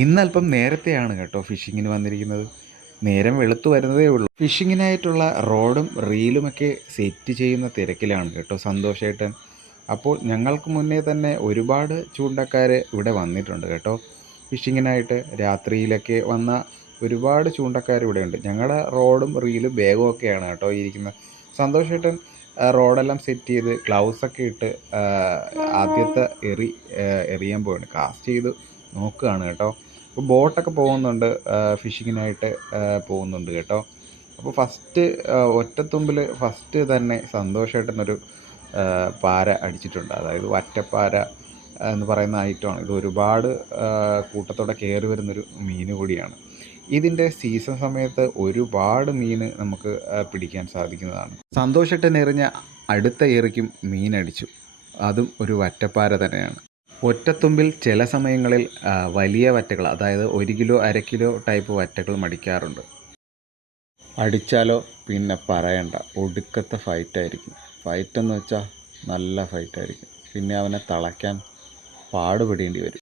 ഇന്നല്പം നേരത്തെയാണ് കേട്ടോ ഫിഷിങ്ങിന് വന്നിരിക്കുന്നത്. നേരം വെളുത്തു വരുന്നതേ ഉള്ളൂ. ഫിഷിങ്ങിനായിട്ടുള്ള റോഡും റീലുമൊക്കെ സെറ്റ് ചെയ്യുന്ന തിരക്കിലാണ് കേട്ടോ സന്തോഷേട്ടൻ. അപ്പോൾ ഞങ്ങൾക്ക് മുന്നേ തന്നെ ഒരുപാട് ചൂണ്ടക്കാർ ഇവിടെ വന്നിട്ടുണ്ട് കേട്ടോ. ഫിഷിങ്ങിനായിട്ട് രാത്രിയിലൊക്കെ വന്ന ഒരുപാട് ചൂണ്ടക്കാർ ഇവിടെ ഉണ്ട്. ഞങ്ങളുടെ റോഡും റീലും ബാഗും ഒക്കെയാണ് കേട്ടോ ഇരിക്കുന്നത്. സന്തോഷേട്ടൻ റോഡെല്ലാം സെറ്റ് ചെയ്ത് ഗ്ലൗസൊക്കെ ഇട്ട് ആദ്യത്തെ എറിയാൻ പോവാണ്. കാസ്റ്റ് ചെയ്ത് നോക്കുകയാണ് കേട്ടോ. അപ്പോൾ ബോട്ടൊക്കെ പോകുന്നുണ്ട്, ഫിഷിങ്ങിനായിട്ട് പോകുന്നുണ്ട് കേട്ടോ. അപ്പോൾ ഫസ്റ്റ് ഒറ്റത്തുമ്പിൽ ഫസ്റ്റ് തന്നെ സന്തോഷമായിട്ടൊരു പാര അടിച്ചിട്ടുണ്ട്. അതായത് വറ്റപ്പാര എന്ന് പറയുന്ന ഐറ്റമാണ്. ഇത് ഒരുപാട് കൂട്ടത്തോടെ കയറി വരുന്നൊരു മീൻ കൂടിയാണ്. ഇതിൻ്റെ സീസൺ സമയത്ത് ഒരുപാട് മീൻ നമുക്ക് പിടിക്കാൻ സാധിക്കുന്നതാണ്. സന്തോഷമായിട്ട് എറിഞ്ഞ അടുത്ത എറിക്കും മീനടിച്ചു. അതും ഒരു വറ്റപ്പാര തന്നെയാണ്. ഒറ്റത്തുമ്പിൽ ചില സമയങ്ങളിൽ വലിയ വറ്റകൾ, അതായത് 1 കിലോ 1/2 കിലോ ടൈപ്പ് വറ്റകൾ മടിക്കാറുണ്ട്. അടിച്ചാലോ പിന്നെ പറയണ്ട, ഒടുക്കത്തെ ഫൈറ്റായിരിക്കും. ഫൈറ്റെന്ന് വെച്ചാൽ നല്ല ഫൈറ്റായിരിക്കും. പിന്നെ അവനെ തളയ്ക്കാൻ പാടുപെടേണ്ടി വരും.